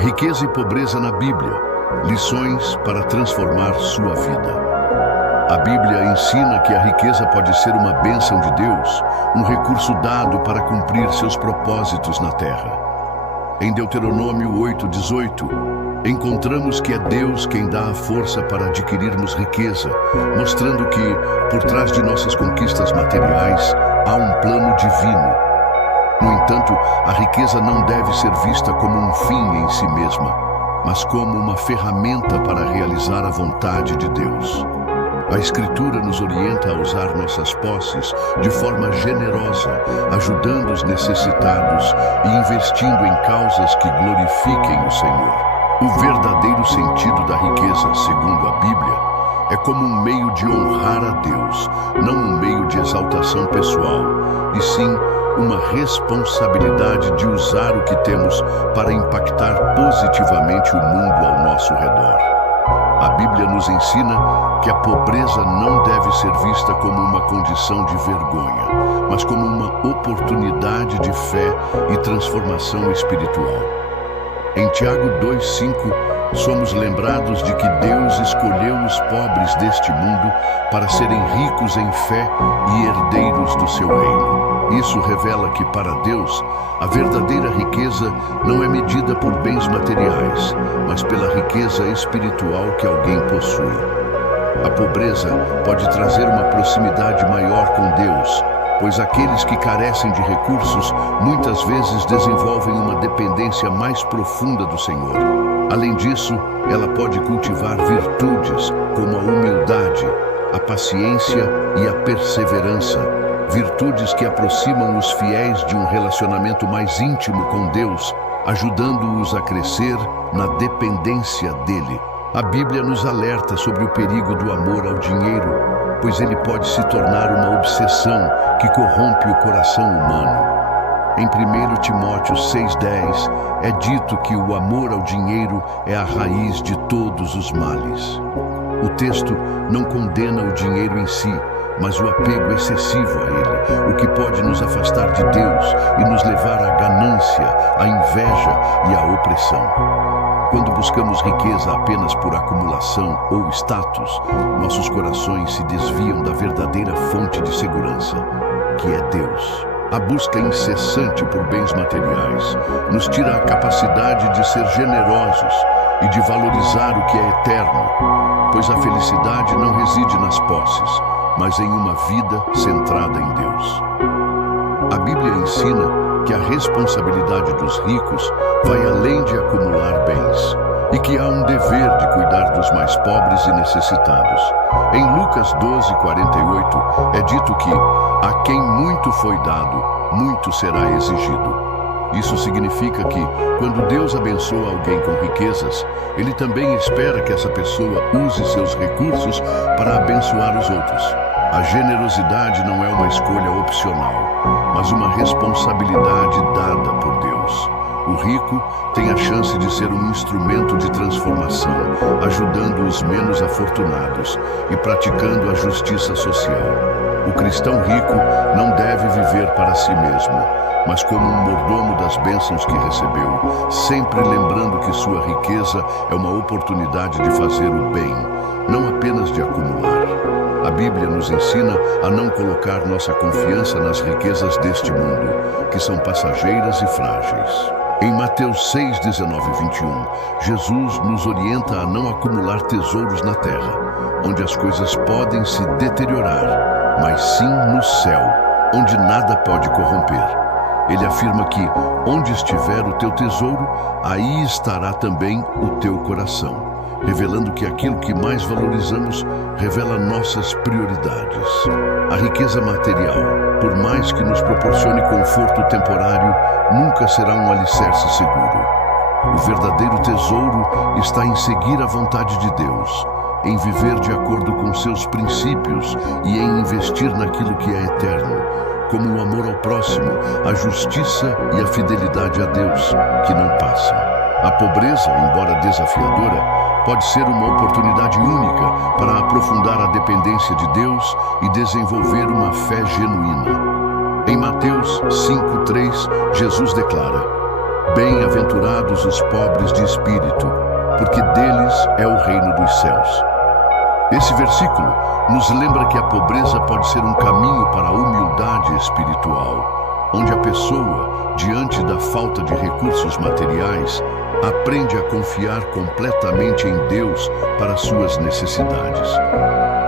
Riqueza e pobreza na Bíblia. Lições para transformar sua vida. A Bíblia ensina que a riqueza pode ser uma bênção de Deus, um recurso dado para cumprir seus propósitos na terra. Em Deuteronômio 8:18, encontramos que é Deus quem dá a força para adquirirmos riqueza, mostrando que, por trás de nossas conquistas materiais, há um plano divino. No entanto, a riqueza não deve ser vista como um fim em si mesma, mas como uma ferramenta para realizar a vontade de Deus. A Escritura nos orienta a usar nossas posses de forma generosa, ajudando os necessitados e investindo em causas que glorifiquem o Senhor. O verdadeiro sentido da riqueza, segundo a Bíblia, é como um meio de honrar a Deus, não um meio de exaltação pessoal, e sim uma responsabilidade de usar o que temos para impactar positivamente o mundo ao nosso redor. A Bíblia nos ensina que a pobreza não deve ser vista como uma condição de vergonha, mas como uma oportunidade de fé e transformação espiritual. Em Tiago 2:5, somos lembrados de que Deus escolheu os pobres deste mundo para serem ricos em fé e herdeiros do seu reino. Isso revela que, para Deus, a verdadeira riqueza não é medida por bens materiais, mas pela riqueza espiritual que alguém possui. A pobreza pode trazer uma proximidade maior com Deus, pois aqueles que carecem de recursos muitas vezes desenvolvem uma dependência mais profunda do Senhor. Além disso, ela pode cultivar virtudes como a humildade, a paciência e a perseverança, virtudes que aproximam os fiéis de um relacionamento mais íntimo com Deus, ajudando-os a crescer na dependência dele. A Bíblia nos alerta sobre o perigo do amor ao dinheiro, pois ele pode se tornar uma obsessão que corrompe o coração humano. Em 1 Timóteo 6:10, é dito que o amor ao dinheiro é a raiz de todos os males. O texto não condena o dinheiro em si, mas o apego excessivo a ele, o que pode nos afastar de Deus e nos levar à ganância, à inveja e à opressão. Quando buscamos riqueza apenas por acumulação ou status, nossos corações se desviam da verdadeira fonte de segurança, que é Deus. A busca incessante por bens materiais nos tira a capacidade de ser generosos e de valorizar o que é eterno, pois a felicidade não reside nas posses, mas em uma vida centrada em Deus. A Bíblia ensina que a responsabilidade dos ricos vai além de acumular bens e que há um dever de cuidar dos mais pobres e necessitados. Em Lucas 12:48 é dito que a quem muito foi dado, muito será exigido. Isso significa que, quando Deus abençoa alguém com riquezas, Ele também espera que essa pessoa use seus recursos para abençoar os outros. A generosidade não é uma escolha opcional, mas uma responsabilidade dada por Deus. O rico tem a chance de ser um instrumento de transformação, ajudando os menos afortunados e praticando a justiça social. O cristão rico não deve viver para si mesmo, mas como um mordomo das bênçãos que recebeu, sempre lembrando que sua riqueza é uma oportunidade de fazer o bem, não apenas de acumular. A Bíblia nos ensina a não colocar nossa confiança nas riquezas deste mundo, que são passageiras e frágeis. Em Mateus 6:19-21, Jesus nos orienta a não acumular tesouros na terra, onde as coisas podem se deteriorar, mas sim no céu, onde nada pode corromper. Ele afirma que, onde estiver o teu tesouro, aí estará também o teu coração, revelando que aquilo que mais valorizamos revela nossas prioridades. A riqueza material, por mais que nos proporcione conforto temporário, nunca será um alicerce seguro. O verdadeiro tesouro está em seguir a vontade de Deus, em viver de acordo com seus princípios e em investir naquilo que é eterno, como o amor ao próximo, a justiça e a fidelidade a Deus, que não passam. A pobreza, embora desafiadora, pode ser uma oportunidade única para aprofundar a dependência de Deus e desenvolver uma fé genuína. Em Mateus 5:3, Jesus declara: Bem-aventurados os pobres de espírito, porque deles é o reino dos céus. Esse versículo nos lembra que a pobreza pode ser um caminho para a humildade espiritual, onde a pessoa, diante da falta de recursos materiais, aprende a confiar completamente em Deus para suas necessidades.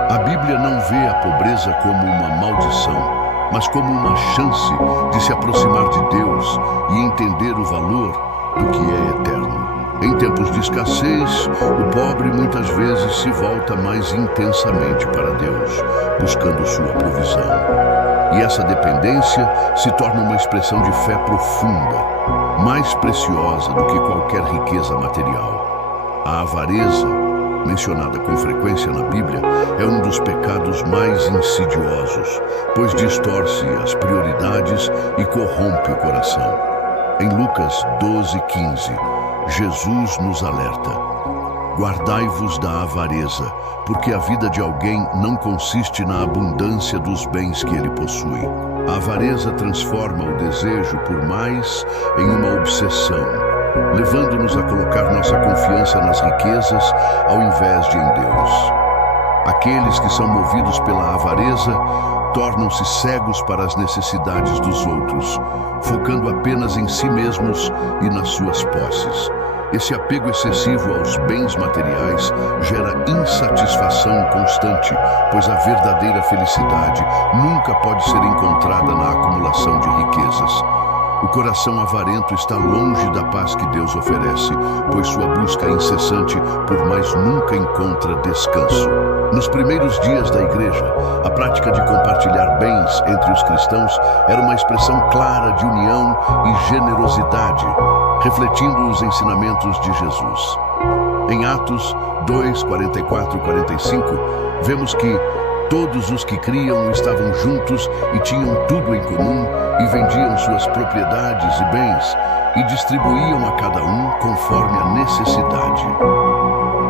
A Bíblia não vê a pobreza como uma maldição, mas como uma chance de se aproximar de Deus e entender o valor do que é eterno. Em tempos de escassez, o pobre muitas vezes se volta mais intensamente para Deus, buscando sua provisão. E essa dependência se torna uma expressão de fé profunda, mais preciosa do que qualquer riqueza material. A avareza, mencionada com frequência na Bíblia, é um dos pecados mais insidiosos, pois distorce as prioridades e corrompe o coração. Em Lucas 12:15, Jesus nos alerta: guardai-vos da avareza, porque a vida de alguém não consiste na abundância dos bens que ele possui. A avareza transforma o desejo por mais em uma obsessão, levando-nos a colocar nossa confiança nas riquezas ao invés de em Deus. Aqueles que são movidos pela avareza tornam-se cegos para as necessidades dos outros, focando apenas em si mesmos e nas suas posses. Esse apego excessivo aos bens materiais gera insatisfação constante, pois a verdadeira felicidade nunca pode ser encontrada na acumulação de riquezas. O coração avarento está longe da paz que Deus oferece, pois sua busca incessante por mais nunca encontra descanso. Nos primeiros dias da igreja, a prática de compartilhar bens entre os cristãos era uma expressão clara de união e generosidade, refletindo os ensinamentos de Jesus. Em Atos 2, 44 e 45, vemos que todos os que criam estavam juntos e tinham tudo em comum e vendiam suas propriedades e bens e distribuíam a cada um conforme a necessidade.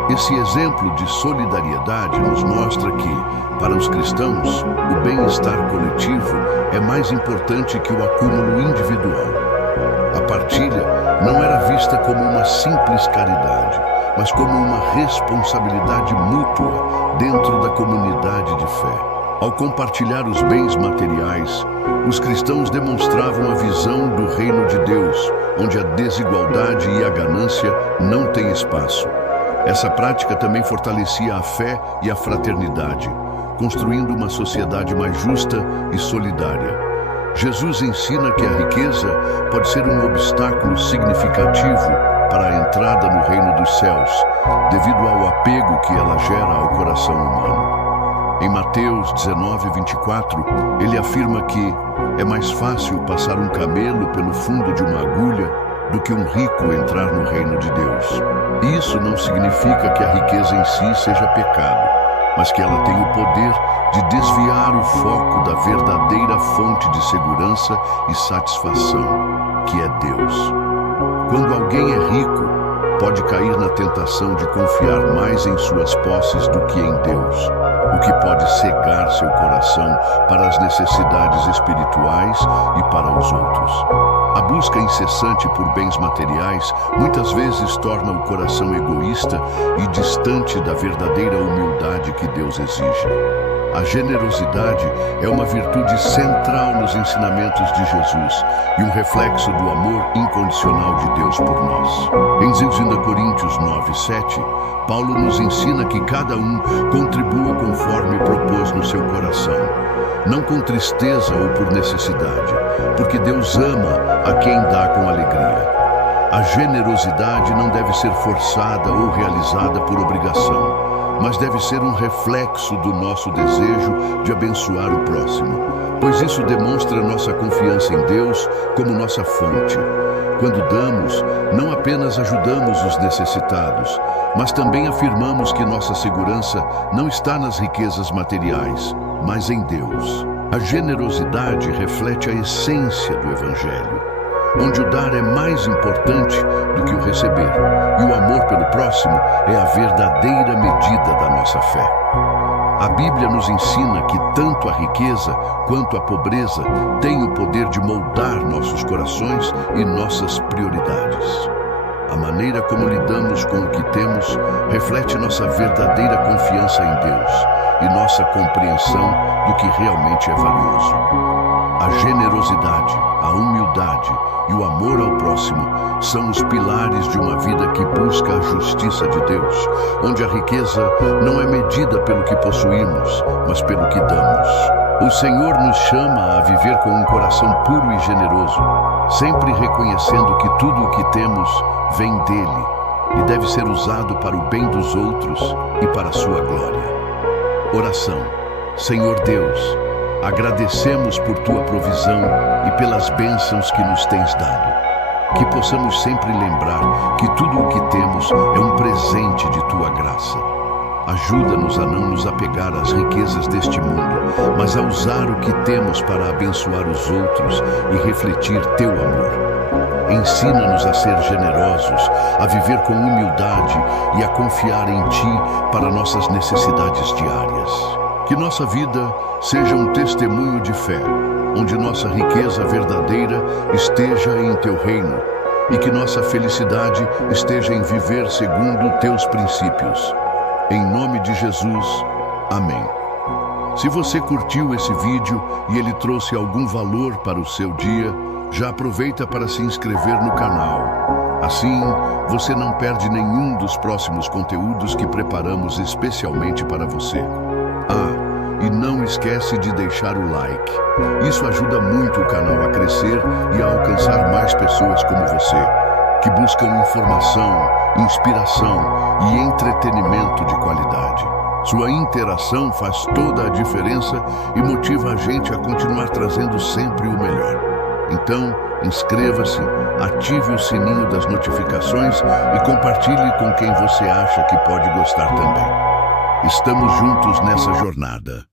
Esse exemplo de solidariedade nos mostra que, para os cristãos, o bem-estar coletivo é mais importante que o acúmulo individual. A partilha não era vista como uma simples caridade, mas como uma responsabilidade mútua dentro da comunidade de fé. Ao compartilhar os bens materiais, os cristãos demonstravam a visão do reino de Deus, onde a desigualdade e a ganância não têm espaço. Essa prática também fortalecia a fé e a fraternidade, construindo uma sociedade mais justa e solidária. Jesus ensina que a riqueza pode ser um obstáculo significativo para a entrada no reino dos céus, devido ao apego que ela gera ao coração humano. Em Mateus 19:24, ele afirma que é mais fácil passar um camelo pelo fundo de uma agulha do que um rico entrar no reino de Deus. Isso não significa que a riqueza em si seja pecado, mas que ela tem o poder de desviar o foco da verdadeira fonte de segurança e satisfação, que é Deus. Quando alguém é rico, pode cair na tentação de confiar mais em suas posses do que em Deus, o que pode cegar seu coração para as necessidades espirituais e para os outros. A busca incessante por bens materiais muitas vezes torna o coração egoísta e distante da verdadeira humildade que Deus exige. A generosidade é uma virtude central nos ensinamentos de Jesus e um reflexo do amor incondicional de Deus por nós. Em 2 Coríntios 9:7, Paulo nos ensina que cada um contribua conforme propôs no seu coração, não com tristeza ou por necessidade, porque Deus ama a quem dá com alegria. A generosidade não deve ser forçada ou realizada por obrigação, mas deve ser um reflexo do nosso desejo de abençoar o próximo, pois isso demonstra nossa confiança em Deus como nossa fonte. Quando damos, não apenas ajudamos os necessitados, mas também afirmamos que nossa segurança não está nas riquezas materiais, mas em Deus. A generosidade reflete a essência do Evangelho, onde o dar é mais importante do que o receber, e o amor pelo próximo é a verdadeira medida da nossa fé. A Bíblia nos ensina que tanto a riqueza quanto a pobreza têm o poder de moldar nossos corações e nossas prioridades. A maneira como lidamos com o que temos reflete nossa verdadeira confiança em Deus e nossa compreensão do que realmente é valioso. A generosidade, a humildade e o amor ao próximo são os pilares de uma vida que busca a justiça de Deus, onde a riqueza não é medida pelo que possuímos, mas pelo que damos. O Senhor nos chama a viver com um coração puro e generoso, sempre reconhecendo que tudo o que temos vem dele e deve ser usado para o bem dos outros e para a sua glória. Oração. Senhor Deus, agradecemos por tua provisão e pelas bênçãos que nos tens dado. Que possamos sempre lembrar que tudo o que temos é um presente de tua graça. Ajuda-nos a não nos apegar às riquezas deste mundo, mas a usar o que temos para abençoar os outros e refletir teu amor. Ensina-nos a ser generosos, a viver com humildade e a confiar em ti para nossas necessidades diárias. Que nossa vida seja um testemunho de fé, onde nossa riqueza verdadeira esteja em teu reino e que nossa felicidade esteja em viver segundo teus princípios. Em nome de Jesus, amém. Se você curtiu esse vídeo e ele trouxe algum valor para o seu dia, já aproveita para se inscrever no canal. Assim, você não perde nenhum dos próximos conteúdos que preparamos especialmente para você. E não esquece de deixar o like. Isso ajuda muito o canal a crescer e a alcançar mais pessoas como você, que buscam informação, inspiração e entretenimento de qualidade. Sua interação faz toda a diferença e motiva a gente a continuar trazendo sempre o melhor. Então, inscreva-se, ative o sininho das notificações e compartilhe com quem você acha que pode gostar também. Estamos juntos nessa jornada.